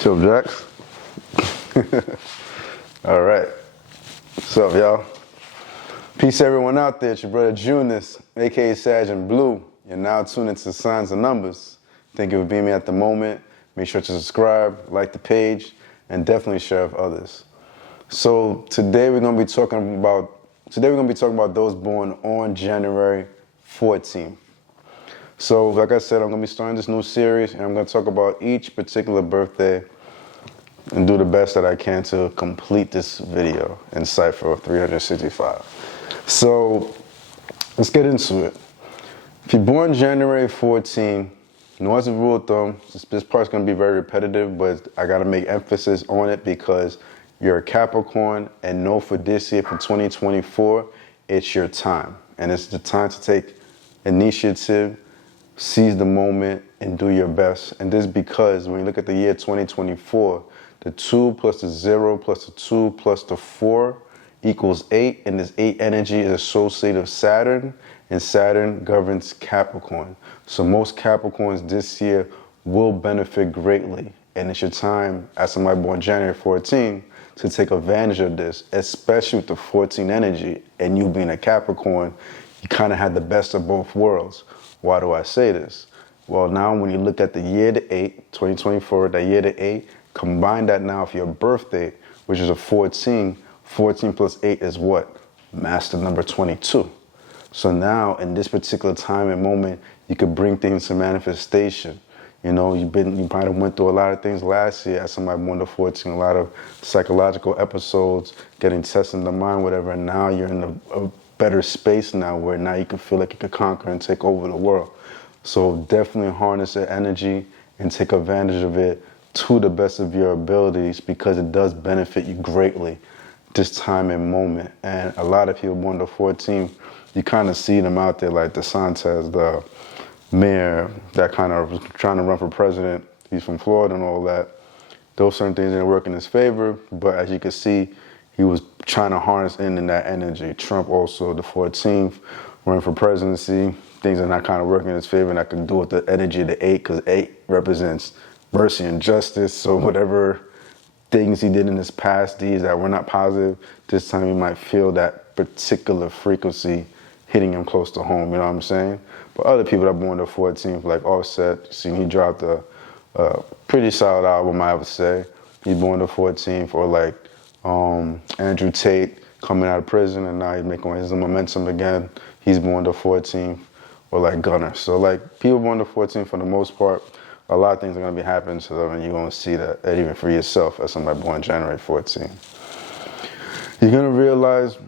Chill Jacks. All right. What's up, y'all? Peace everyone out there. It's your brother Junis, aka Sag Blue. You're now tuned into Signs and Numbers. Thank you for being me at the moment. Make sure to subscribe, like the page, and definitely share with others. So today we're gonna be talking about those born on January 14th. So like I said, I'm gonna be starting this new series, and I'm gonna talk about each particular birthday and do the best that I can to complete this video in cipher of 365. So let's get into it. If you're born January 14, as a rule of thumb, this part's gonna be very repetitive, but I gotta make emphasis on it because you're a Capricorn, and know for this year, for 2024, it's your time. And it's the time to take initiative, seize the moment, and do your best. And this is because when you look at the year 2024, the 2 plus the 0 plus the 2 plus the 4 equals 8, and this 8 energy is associated with Saturn, and Saturn governs Capricorn. So most Capricorns this year will benefit greatly, and it's your time, as somebody born January 14, to take advantage of this, especially with the 14 energy, and you being a Capricorn, you kind of had the best of both worlds. Why do I say this? Well, now when you look at the year to 8, 2024, that year to 8, combine that now with your birthday, which is a 14. 14 plus 8 is what? Master number 22. So now, in this particular time and moment, you could bring things to manifestation. You know, you might have went through a lot of things last year as somebody born to 14, a lot of psychological episodes, getting tested in the mind, whatever, and now you're in a better space now where now you can feel like you can conquer and take over the world. So definitely harness that energy and take advantage of it to the best of your abilities, because it does benefit you greatly this time and moment. And a lot of people born to 14, you kind of see them out there like DeSantis, the mayor that kind of was trying to run for president. He's from Florida and all that. Those certain things didn't work in his favor, but as you can see, he was trying to harness in that energy. Trump also, the 14th, running for presidency. Things are not kind of working in his favor, and I can do with the energy of the 8, because 8 represents mercy and justice. So whatever things he did in his past deeds that were not positive, this time he might feel that particular frequency hitting him close to home, you know what I'm saying? But other people that are born to 14th, like Offset, he dropped a pretty solid album, I would say. He's born to 14th, or like Andrew Tate coming out of prison and now he's making his momentum again. He's born to 14th, or like Gunner. So like people born to 14th, for the most part, a lot of things are going to be happening to them, and you're going to see that even for yourself as somebody born January 14. You're going to realize,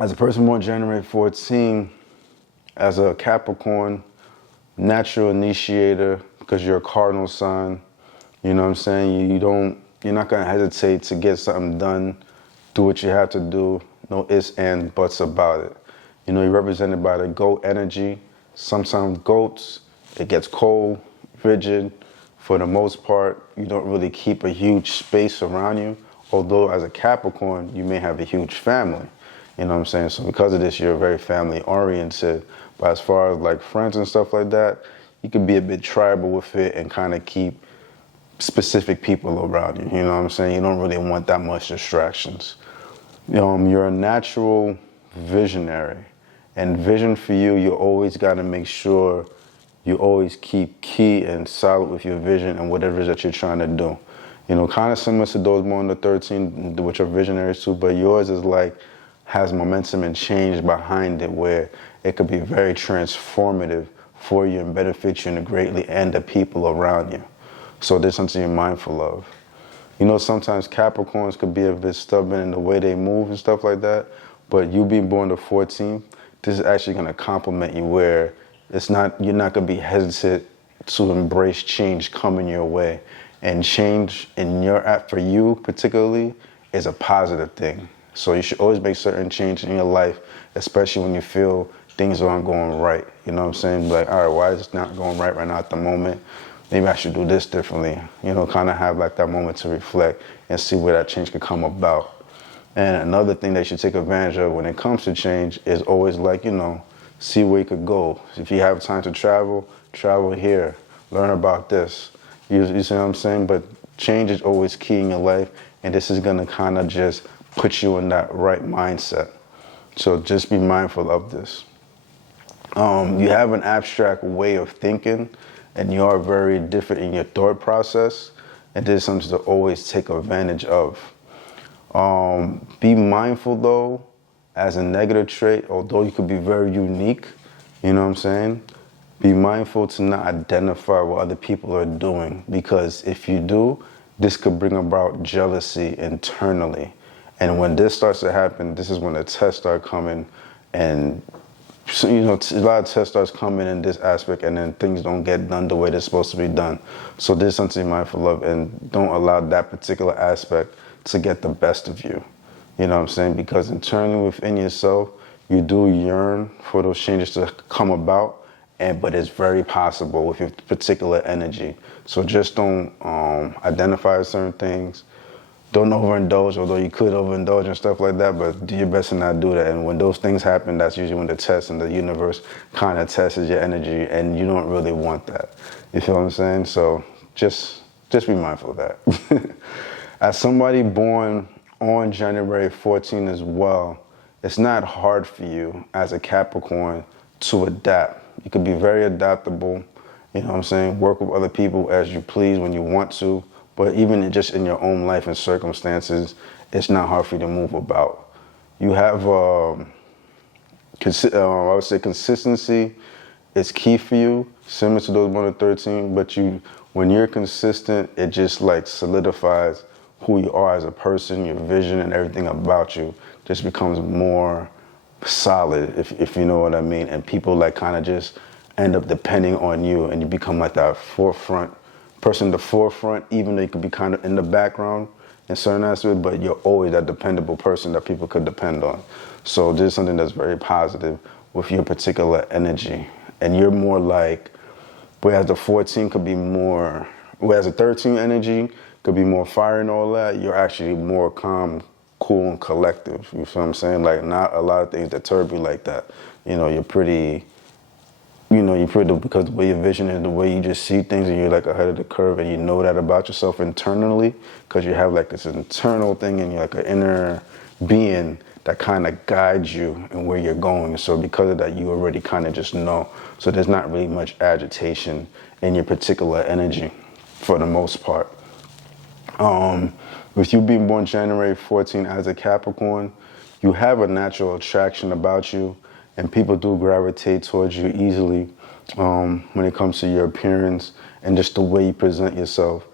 as a person born January 14, as a Capricorn, natural initiator, because you're a cardinal sign, you know what I'm saying? You're not going to hesitate to get something done, do what you have to do, no ifs and buts about it. You know, you're represented by the goat energy. Sometimes goats, it gets cold, rigid. For the most part, you don't really keep a huge space around you, although as a Capricorn, you may have a huge family. You know what I'm saying? So because of this, you're very family oriented. But as far as like friends and stuff like that, you can be a bit tribal with it and kind of keep specific people around you. You know what I'm saying? You don't really want that much distractions. You're a natural visionary. And vision for you always got to make sure you always keep key and solid with your vision and whatever it is that you're trying to do. You know, kind of similar to those born to 13, which are visionaries too, but yours is like, has momentum and change behind it, where it could be very transformative for you and benefit you greatly and the people around you. So there's something you're mindful of. You know, sometimes Capricorns could be a bit stubborn in the way they move and stuff like that, but you being born to 14, this is actually going to complement you, where you're not going to be hesitant to embrace change coming your way. And change for you particularly is a positive thing. So you should always make certain changes in your life, especially when you feel things aren't going right. You know what I'm saying? Like, all right, why is it not going right now at the moment? Maybe I should do this differently. You know, kind of have like that moment to reflect and see where that change could come about. And another thing that you should take advantage of when it comes to change is always like, see where you could go. If you have time to travel here, learn about this. You see what I'm saying? But Change is always key in your life, and this is going to kind of just put you in that right mindset. So just be mindful of this. You have an abstract way of thinking, and you are very different in your thought process, and this is something to always take advantage of. Be mindful though, as a negative trait, although you could be very unique, you know what I'm saying? Be mindful to not identify what other people are doing, because if you do, this could bring about jealousy internally. And when this starts to happen, this is when the tests start coming, and so, a lot of tests starts coming in this aspect, and then things don't get done the way they're supposed to be done. So this is something to be mindful of, and don't allow that particular aspect to get the best of you. You know what I'm saying? Because internally within yourself, you do yearn for those changes to come about, but it's very possible with your particular energy. So just don't identify certain things. Don't overindulge, although you could overindulge and stuff like that, but do your best to not do that. And when those things happen, that's usually when the test and the universe kind of tests your energy, and you don't really want that. You feel what I'm saying? So just be mindful of that. As somebody born on January 14 as well, it's not hard for you as a Capricorn to adapt. You can be very adaptable, you know what I'm saying? Work with other people as you please when you want to. But even just in your own life and circumstances, it's not hard for you to move about. You have, I would say consistency is key for you, similar to those born on 13, but when you're consistent, it just like solidifies who you are as a person, your vision and everything about you just becomes more solid, if you know what I mean. And people like kind of just end up depending on you, and you become like that person in the forefront, even though you could be kind of in the background in certain aspects, but you're always that dependable person that people could depend on. So this is something that's very positive with your particular energy. And you're more like, whereas the 14 could be more, whereas the 13 energy could be more fire and all that, you're actually more calm, cool, and collective. You feel what I'm saying? Like, not a lot of things deter you like that. You're pretty, because the way your vision is, the way you just see things, and you're like ahead of the curve, and you know that about yourself internally, because you have like this internal thing, and you're like an inner being that kind of guides you and where you're going. So because of that, you already kind of just know. So there's not really much agitation in your particular energy for the most part. With you being born January 14 as a Capricorn, you have a natural attraction about you, and people do gravitate towards you easily when it comes to your appearance and just the way you present yourself.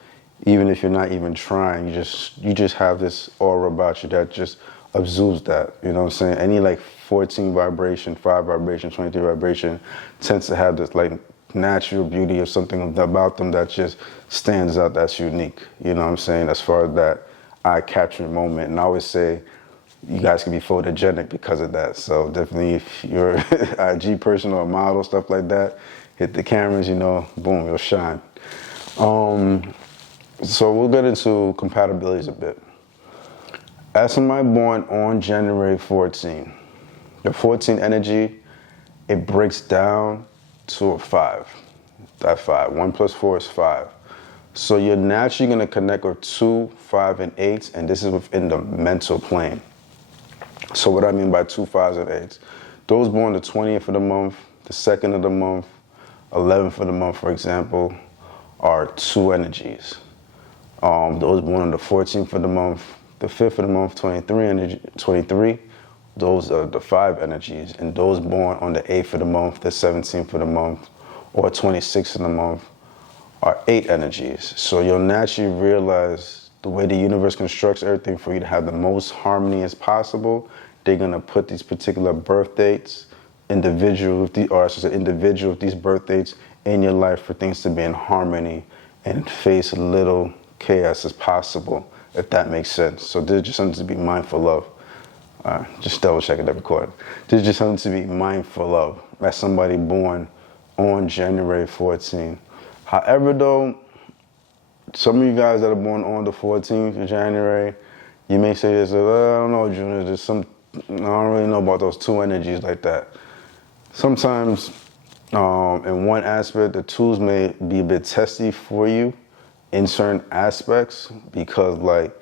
Even if you're not even trying, you just have this aura about you that just exudes that. You know what I'm saying? Any like 14 vibration, 5 vibration, 23 vibration tends to have this like natural beauty or something about them that just stands out, that's unique. You know what I'm saying? As far as that eye-capturing moment. And I always say you guys can be photogenic because of that. So definitely if you're an IG person or a model, stuff like that, hit the cameras, boom, you'll shine. So we'll get into compatibilities a bit. As somebody born on January 14, the 14 energy, it breaks down to a 5. That 5. 1 plus 4 is 5. So you're naturally going to connect with 2, 5, and 8, and this is within the mental plane. So what I mean by 2, 5s, and 8s, those born the 20th of the month, the 2nd of the month, 11th of the month, for example, are 2 energies. Those born on the 14th of the month, the 5th of the month, 23, those are the 5 energies. And those born on the 8th of the month, the 17th of the month, or 26th of the month are 8 energies. So you'll naturally realize the way the universe constructs everything for you to have the most harmony as possible. They're going to put these particular birth dates, individual with these birth dates in your life for things to be in harmony and face little chaos as possible, if that makes sense. So this is just something to be mindful of. Just double checking the recording. This is just something to be mindful of as somebody born on January 14. However, though, some of you guys that are born on the 14th of January, you may say this, I don't know, Junis, I don't really know about those 2 energies like that. Sometimes, in one aspect, the 2s may be a bit testy for you, in certain aspects, because like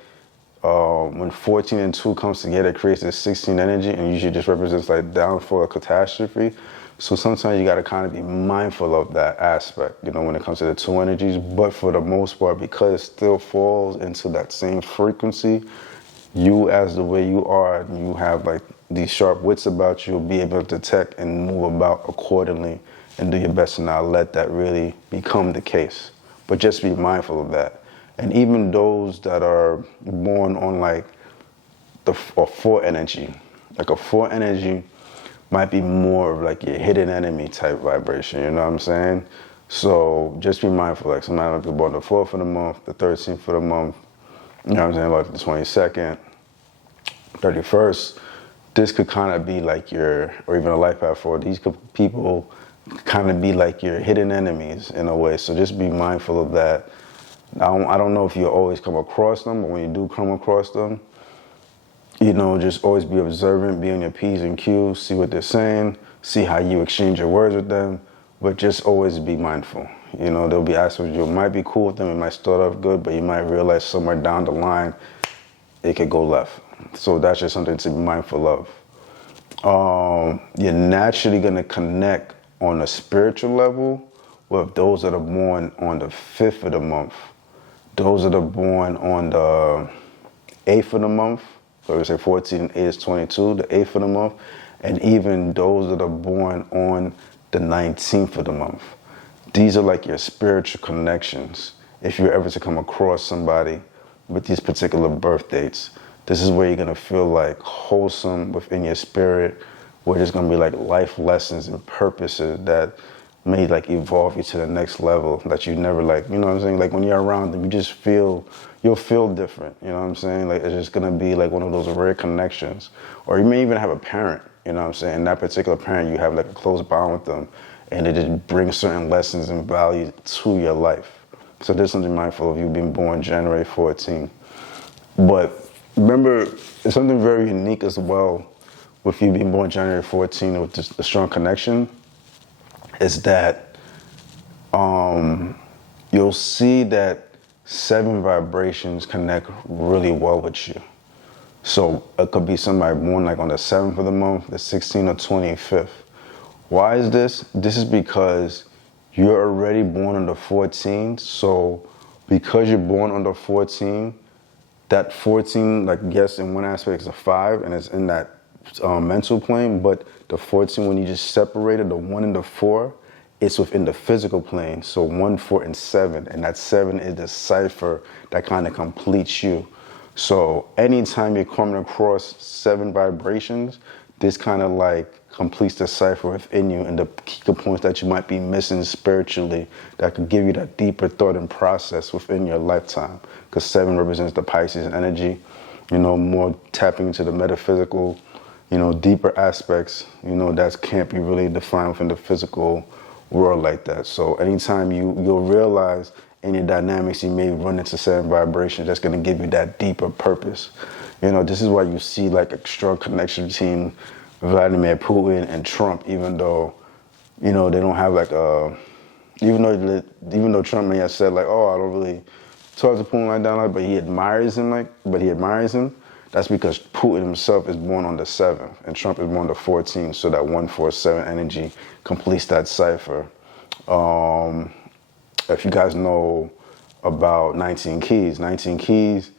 when 14 and 2 comes together, it creates this 16 energy, and usually just represents like downfall or catastrophe. So sometimes you got to kind of be mindful of that aspect, you know, when it comes to the two energies. But for the most part, because it still falls into that same frequency, you as the way you are, you have like these sharp wits about you, will be able to detect and move about accordingly and do your best to not let that really become the case. But just be mindful of that. And even those that are born on like a 4 energy, like a 4 energy might be more of like your hidden enemy type vibration, you know what I'm saying? So just be mindful, like sometimes people born the 4th of the month, the 13th of the month, you know what I'm saying, like the 22nd, 31st, this could kind of be like your, or even a life path forward, these people kind of be like your hidden enemies in a way. So just be mindful of that. I don't know if you always come across them, but when you do come across them, you know, just always be observant, be on your P's and Q's, see what they're saying, see how you exchange your words with them, but just always be mindful. You know, there'll be aspects you might be cool with them, it might start off good, but you might realize somewhere down the line, it could go left. So that's just something to be mindful of. You're naturally gonna connect on a spiritual level with those that are born on the 5th of the month, those that are born on the 8th of the month. So we say 14 and 8 is 22, the 8th of the month, and even those that are born on the 19th of the month. These are like your spiritual connections. If you're ever to come across somebody with these particular birth dates, this is where you're gonna feel like wholesome within your spirit, where there's gonna be like life lessons and purposes that may like evolve you to the next level that you never like, you know what I'm saying? Like when you're around them, you just feel, you'll feel different, you know what I'm saying? Like it's just gonna be like one of those rare connections. Or you may even have a parent, you know what I'm saying? That particular parent, you have like a close bond with them, and it just brings certain lessons and values to your life. So there's something mindful of you being born January 14. But remember, it's something very unique as well with you being born January 14 with just a strong connection, is that you'll see that 7 vibrations connect really well with you. So it could be somebody born like on the 7th of the month, the 16th or 25th. Why is this? This is because you're already born on the 14th. So because you're born on the 14th, that 14, like yes, in one aspect is a 5 and it's in that mental plane, but the 14, when you just separated the 1 and the 4, it's within the physical plane. So 1, 4, and 7, and that 7 is the cipher that kind of completes you. So anytime you're coming across 7 vibrations, this kind of like completes the cipher within you and the key components that you might be missing spiritually that could give you that deeper thought and process within your lifetime. Because 7 represents the Pisces energy, you know, more tapping into the metaphysical, you know, deeper aspects, you know, that can't be really defined within the physical world like that. So anytime you'll realize in your dynamics, you may run into 7 vibrations that's going to give you that deeper purpose. You know, this is why you see like a strong connection between Vladimir Putin and Trump, even though, you know, they don't have like a, even though Trump may have said like, oh, I don't really talk to Putin like that, like, but he admires him. That's because Putin himself is born on the 7th and Trump is born on the 14th. So that 147 energy completes that cipher. If you guys know about 19 Keys,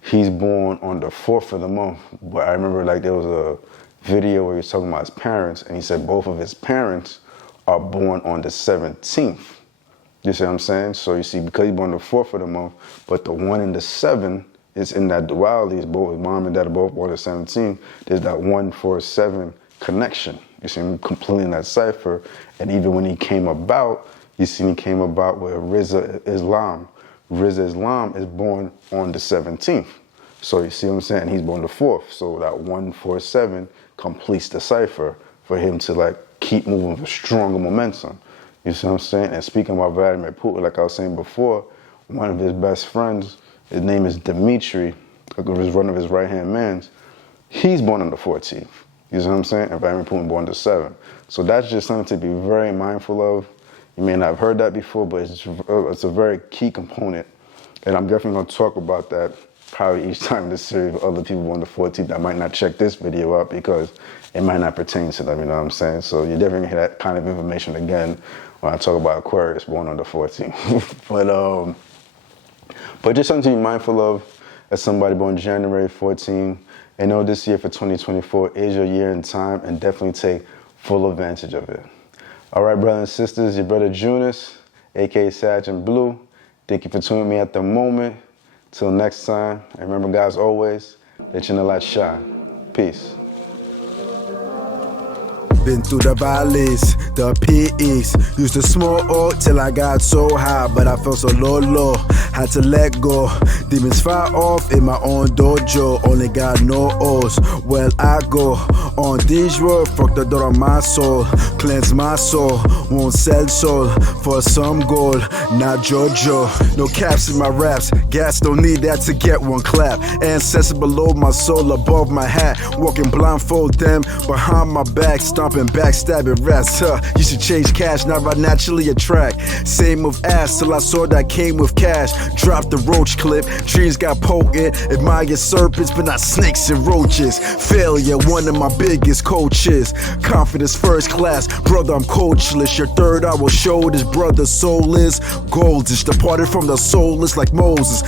he's born on the 4th of the month. But I remember like there was a video where he was talking about his parents, and he said both of his parents are born on the 17th. You see what I'm saying? So you see, because he's born the 4th of the month, but the 1 and the 7 is in that duality. It's both his mom and dad are both born the 17th. There's that 147 connection. You see him completing that cipher. And even when he came about, you see he came about with Rizza Islam. Rizza Islam is born on the 17th. So you see what I'm saying? He's born the 4th. So that 147 completes the cipher for him to like keep moving with stronger momentum. You see what I'm saying? And speaking about Vladimir Putin, like I was saying before, one of his best friends, his name is Dmitry, one of his right-hand mans, he's born on the 14th. You see what I'm saying? And Vladimir Putin born the 7th. So that's just something to be very mindful of. You may not have heard that before, but it's a very key component And I'm definitely going to talk about that probably each time in this series with other people on the 14th that might not check this video out because it might not pertain to them, you know what I'm saying? So you're definitely going to hear that kind of information again when I talk about Aquarius born on the 14th. But just something to be mindful of as somebody born January 14. And know this year for 2024 is your year in time, and definitely take full advantage of it. All right, brothers and sisters, your brother Junis, aka Sag and Blue. Thank you for tuning me at the moment. Till next time, and remember, guys, always let your light shine. Peace. Been through the valleys, the peaks. Used to smoke till I got so high, but I felt so low. Had to let go. Demons fire off in my own dojo. Only God knows where I go. On these roads, fuck the door on my soul. Cleanse my soul. Won't sell soul for some gold. Not JoJo. No caps in my raps. Gas don't need that to get one clap. Ancestors below my soul, above my hat. Walking blindfold them behind my back. Stomping backstabbing rats. You should change cash, not I naturally attract. Same with ass till I saw that came with cash. Drop the roach clip, dreams got potent. Admire serpents, but not snakes and roaches. Failure, one of my biggest coaches. Confidence first class, brother, I'm coachless. Your third I will show this brother soul is goldish. Departed from the soulless like Moses.